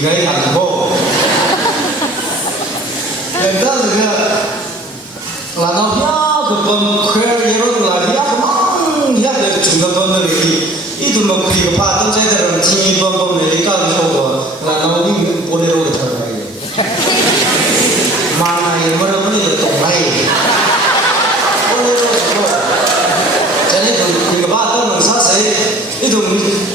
陪他过。人家这个，然后呀，个帮快点儿来呀，忙呀个准备帮那里，一直么陪个怕，等在这儿听一帮那里干什么，然后你过来我给他来，妈呀，我这不是懂来，过来我这里那个把都能啥谁，一种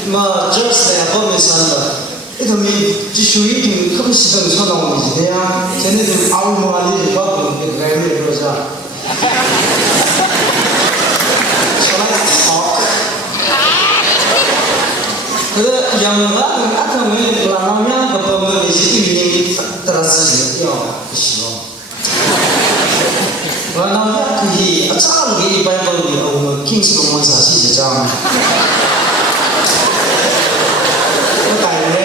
嘛 just 在后面上的。一种你只属于一种特别喜欢唱的东西的呀，现在就阿乌玛里的包子，给改名是不是？说来好，可是养了那他们老两个包子，是一年得了自己要不行。然后也可以，这样给一般包子，我们平时我们啥事情这样？我改了呀。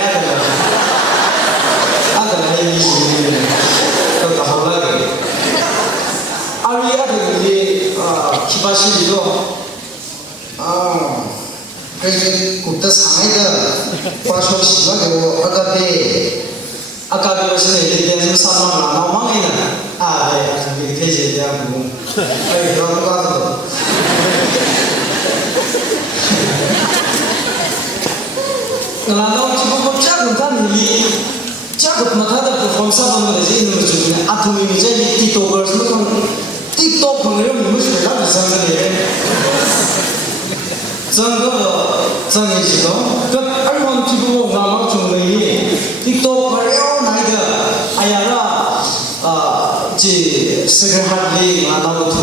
기바시리도 그래서 굽다 상해가 과쇼 시바고 아까be 것은 이제 좀 사람 나망이나 네 저기 대지에 대한 부분 그런 거 같아도 나도 지금 작은 단위 작은 마타다 performance 이제 있는 거 중에 아토미 이제 틱톡을 틱톡朋友们是让你上的整个整个系统跟二万people我们准备 틱톡朋友那个哎呀啦这second hardly 拿到图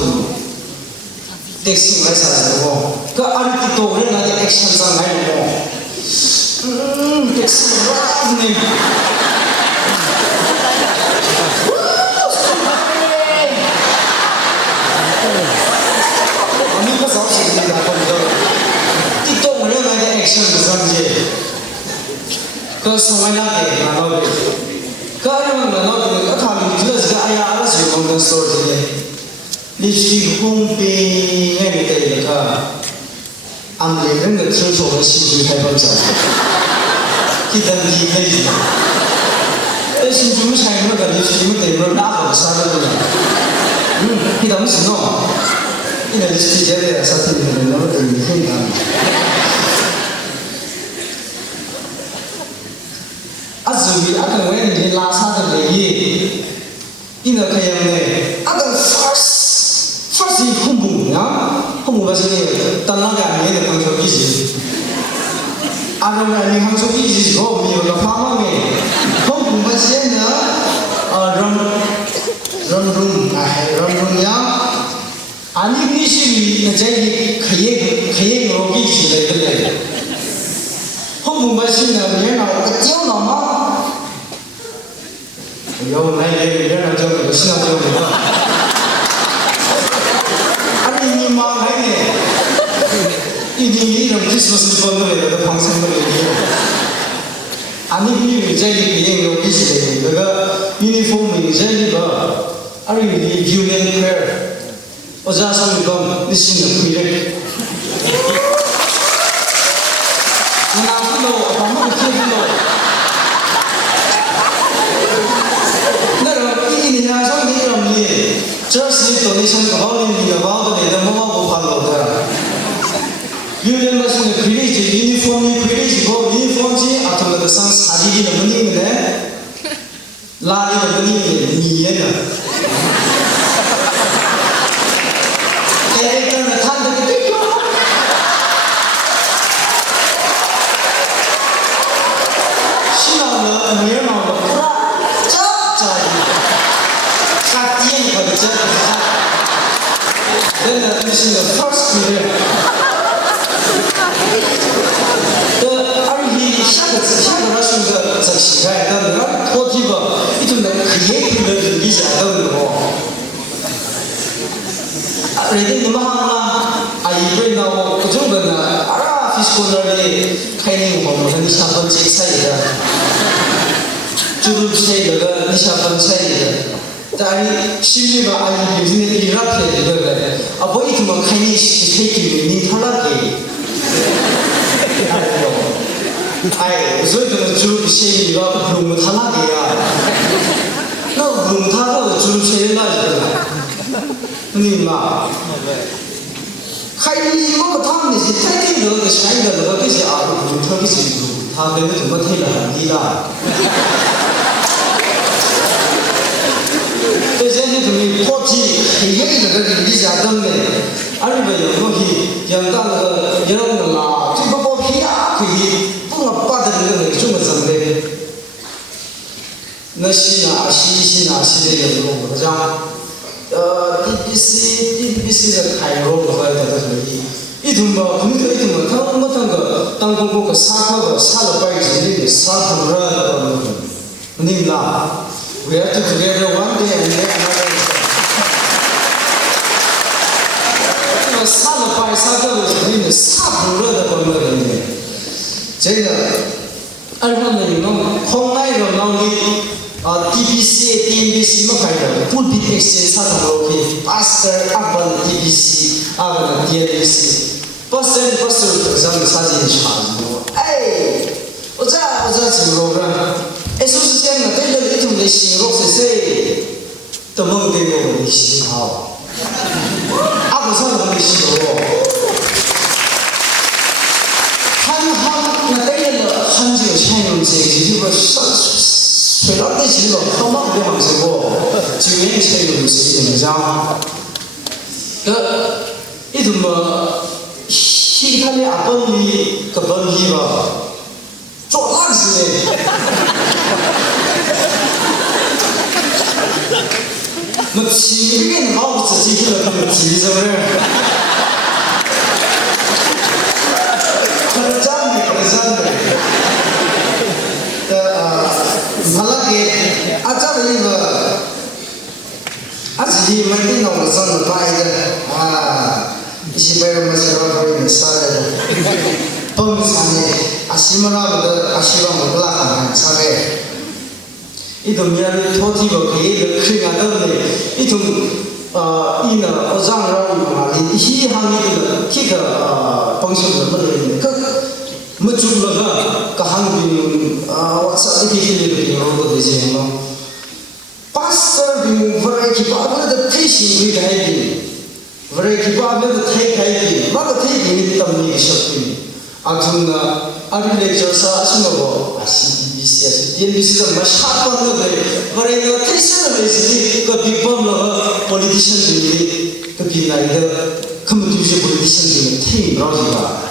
texting 来啥的哦个二 틱톡人那个 action 上来哦texting 哇你그 성화나게 나눠 그 아니면 나눠 그 타는 들어서 아야 알아서 용돈 소리네 리스틱 홈페이지에 밑에다가 아무래도 그 들어서 신주 해보자 기다리 기다리 그 신주 사용을 그 리스틱 때문에 나도 사는 그 당시는 이 리스틱에 대해서 사실은 너무 힘들다 아주비 아까 왜 라사들 얘기 이나 그냥네 아까 first 이 홍보야 홍보가 생겨 단나가 아니에요 방송이지 아로가 아니 방송이지 뭐 미어가 파마네 홍보가 생겨 런run야 아니 미시리 이제 그게 여기지 그래 홍보가 생겨 얘나 어쩌나 마有来人叫我现在叫我아니你妈来呢一种Christmas风的방송的아니 이 이제 이게 여기 있어요 그가 유니폼 이제 이거 아니 이 유니언 페어 어자서 이거 미신의 구이를 나도 아무 기억도这是donation 가방에 있는 가방에 내가 뭐하고 팔로다. 유년 같은 게 그리지 유니폼이 그리지고 유니폼이 아토마도 상 사디기 넘는데 라리 넘는데 니에나. 에레터는 탄데 띠고. 신랑은 미련하고 그라 짭짤이. Then that is in the first period. The army 샤가라신가 자치가 나 토티바 이좀 내가 크리에이티브를 리지 않는 거. 레디 누마하나 아이브레 나오 그쪽은 알아 피스코너리 카이닝 보면 샤번 제사이다. 주름 차이가 니샤번 차이다. 아니 실리가 아니 요즘에 이렇게 되거든. 아 뭐 이렇게 뭐 카이니 시키기 니 탈락이. 哎，所以这个猪心里个不用他那个呀，那不用他那个猪心那是，你嘛？开你我他们是太对了，个谁的那个是啊，不特别是猪，他那个怎么退了很低啦？这现在怎么破题？黑黑的这个理想灯呢？啊，你们有东西讲到那个有那个啦，这个包皮啊，可以不能把的那个这么整的，那西哪西哪西的有个我讲。DBC 的开罗和在这里，一种嘛，可能一种嘛，他们那个当中那个沙克的沙的白纸的沙土热的那个，你啦，we have to together one day and make another. 这个沙的白沙克的那个沙土热的那个，这个，二方面你们空来的那里。DBC, DNBC 嘛开的 ，pulpit exchange 啥都 OK，pastor 阿本 DBC， 阿本 DNBC，pastor 头上的啥子查的，哎，我这形容呢，哎，说是这样的，对了，一种的形容是谁？都梦对我的喜好，阿不上我的形容，那对了，很久前有这个，就是说。虽然那些个他妈的行情过，9年前有谁影响？一种么，西他的阿本里个本里吧，做烂事的。那前面老子记了个记着呢，可真的。Malaki, aja believe. Aji mandi no zon baida. Isi bayo masiro bayo misale. Pom sane asimara bada asira mudla kan sare. Itu miari thoti bagi kringa dane. Itu ina ozang rawi mali hi hangi kika pangsu bada ke. Macam kahang WhatsApp itu kita orang tu desi orang. Pastor di variety Bible ada teaching kita ini. Variety Bible ada teaching. Mana teaching kita ni kesakti. Agungna, agak lecture sah semua. Asyik bisnis, dia bisnis macam apa tu? Variety teaching ada sini. Kepipam lah politician ini, kepinai itu. Kemudian politician ini team berapa?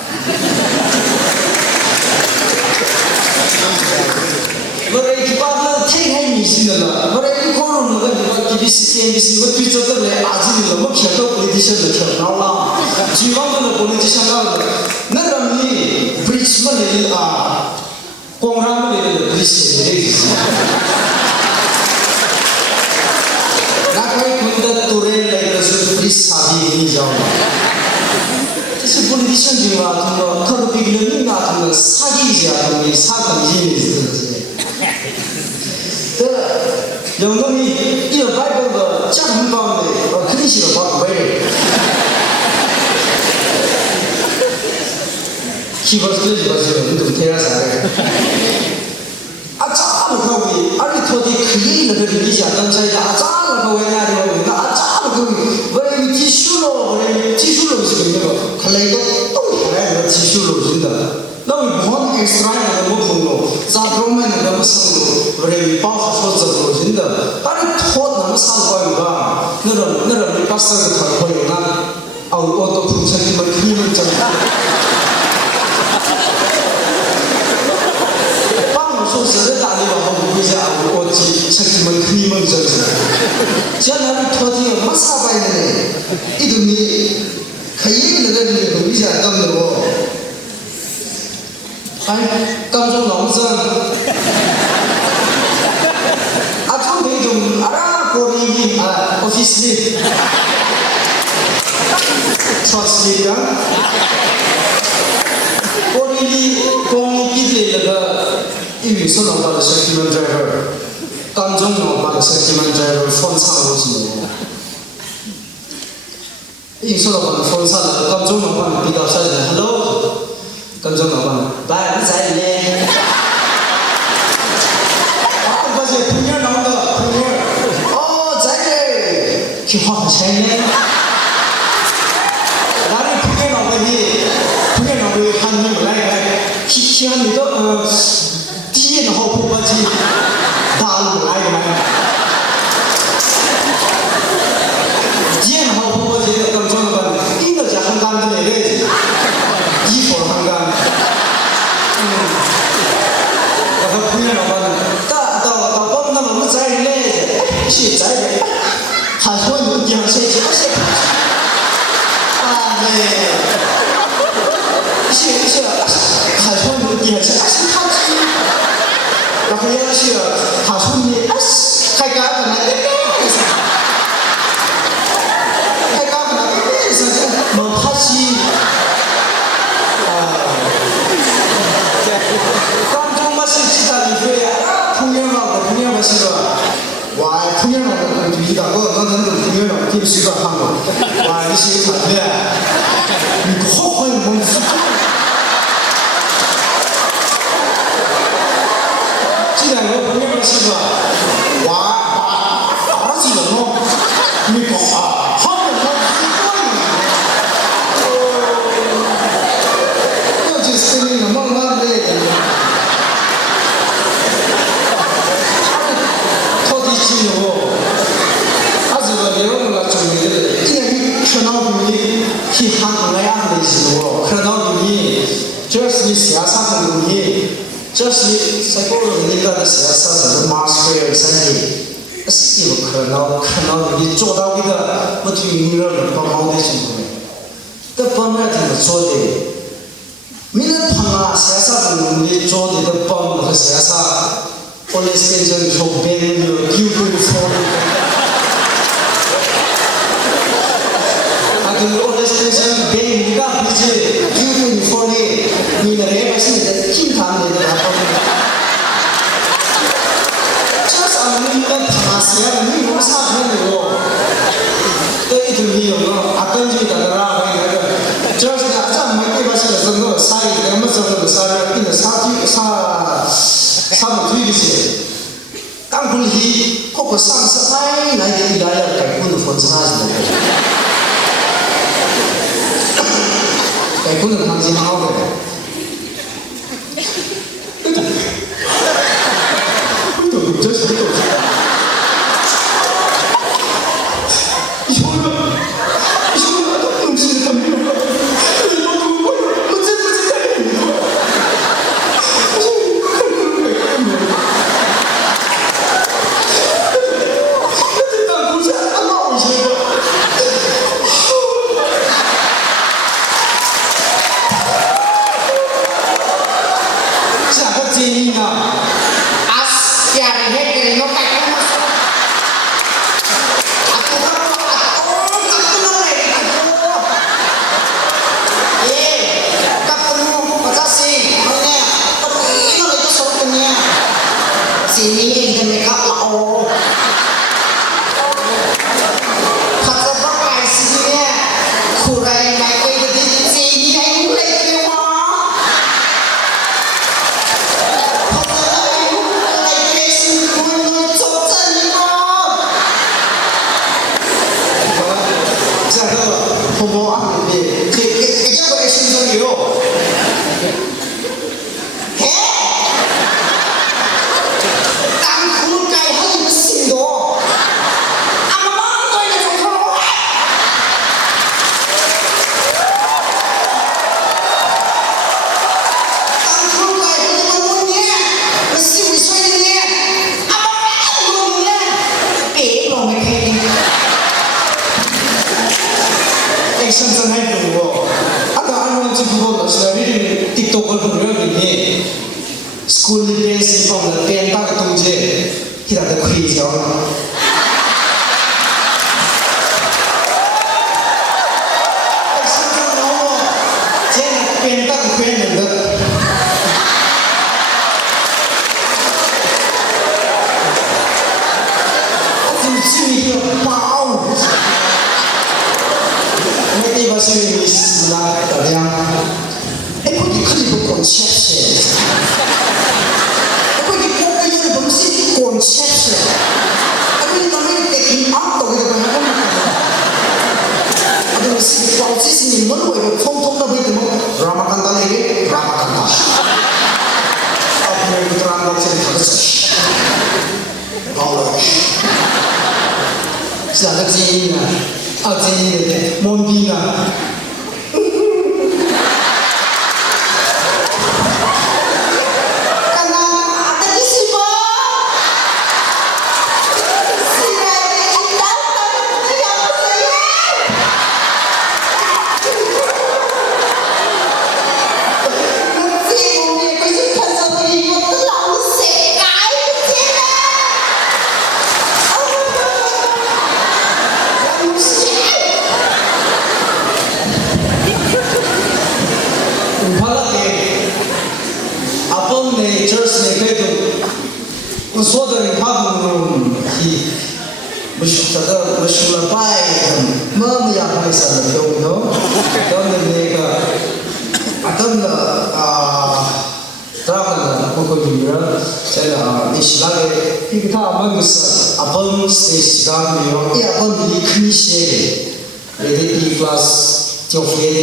Variety Bible take hai misi na. Variety koron na kan DBC but picture le aji le mo khata politician le khata la. Jiwan na politician la. Na ramni bridge ma le kongram ma le bridge le. Na kai kunda turen le su bridge sabi ni jaw. This politician jiwa tu khata bigla ni na tu sagi ja tu ni sa kam ji ni. yang kami ia Bible的家庭方面肯定是有宝贝。Keyboard 这里边是你都听啥的？咋了各位？而且他的可以那个理想当才咋了各位那里各位？咋了各位？我有技术了，我有技术了是那个，看来个都还有技术了真的。那我不 extra 那个不碰了，咋专门那个不上了？我有包好说走了真的，但是拖那么上关有吧？那个没把手给拖回来那，我都不成你们你们真。说实在打电话我回家，我去成你们真是。将来拖地没啥办的嘞，一个你可以那个你回家当的哦。哎，刚中农村，中那种过年office 里，超市里边，过年毕业那个。因为说老板的 sentiment driver， 刚中老板的 sentiment driver 放唱我什么？因为说老板的放唱了，刚中老板比较晒的 ，hello， 刚中老板，拜不在呢。 기화가 생네 나를 그게 나오더니 한명来 기한이도 뒤에 나오고 뭐지 다음来 뒤에 나오고 뭐지 깜짝 놀랐네 이거지 한강도 내려야지 이포 한강 그래서 그냥 나오면到那么在累是在他说你讲谁就是啊对是他说你讲谁是他然后也是他说你还干什么还干什么没拍戏刚中嘛是其他的对呀풍경하고 싫어. 와, 풍경하고 이다. 너는 풍경하고 되게 싫어한 거. 와, 이 싫어. 네. 이거 허허이 뭔지. 진짜 이거 풍경하고 싫어. 와, 알았지 너. 이거 하면 너 이거 지금 스페인이 너무 돼. Just psychology的siasa master sani asibu kernel你做到一个不对你人不好的情况的方面怎么做的你的朋友siasa你做的帮和siasa police station 从边有丢丢说police station 边一个不是丢丢说的你的人不是的经常的你有啥可能的？对，就没有了。啊，根据的那个，主要是咱们这边是整个啥一点么整个啥的，跟着啥不对的些。刚回去，各个上司哎，来点来了，改工的分差是的。改工的行情好的。这是都是。school days from the penta ka tungje kita da khui jaw penta ka khui ne da atin chini hi pau ne ti ba si ni na ta yang e ko di khali ko concept conception. I mean, taking up the way 到这里他的老了，是啊，这建议呢，建议的懵逼呢。我说的你话不我说了拜么样会上的有没有？等的那个等的当然了，我可以了，这个你是那个一个他们是本是时间没有，本你可以写的，你的一 class 就飞的，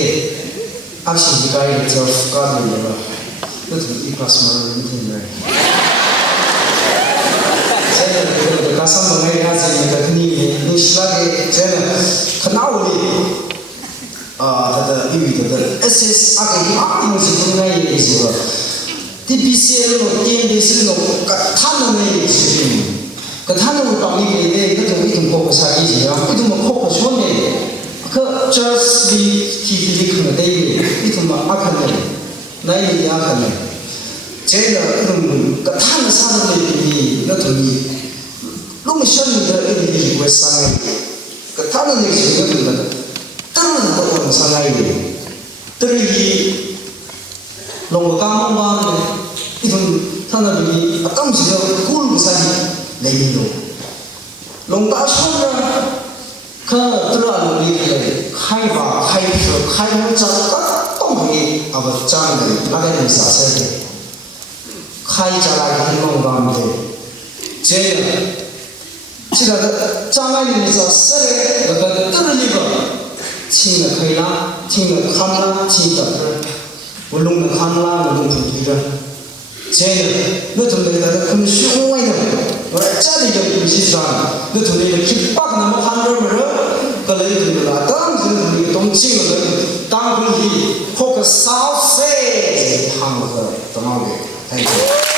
还是一个就复杂的了，那是一 class 嘛，人听的。가서 뭔가 가지고 그니 니시라게 제가 그나오리 다다 이미도들 SS 아게 아무 지금나 얘기지고 TPC로 게임에서는 타는 얘기지 그 타는 거 방식에 이것도 좀 보고 사기지요 이것도 뭐 코코 좋네 그 just be 기기리 데이 이것도 뭐 아칸네 나이 아칸네 제가 그런 그 타는 사람들이 이것도 너무 시험인데 이렇게 왜 상하이 그 다른 얘기 지금 다른 거는 상하이 들이 너무 까만밤에 이런 사람들이 어떤 지금 고른 사지 내기로 농가 처음에 그 들어가는 우리 하이바 하이프 하이모자 똥하게 아버 짱들 나가는 사세대 하이자라게 했는 건데 제가 지가 장애인에서 썰에 어떤 떨어지고 팅을 거이나 팅을 감나 팅을 물론 감나 물론 불기라 쟤는 너 돈들이다 그럼 쉬워이는 뭐라 짜리 좀 시스라 너 돈들이 킥박 나무 한점을 걸레들이다 땅들이 동치는 땅들이 포커스 사우스 한거 동아게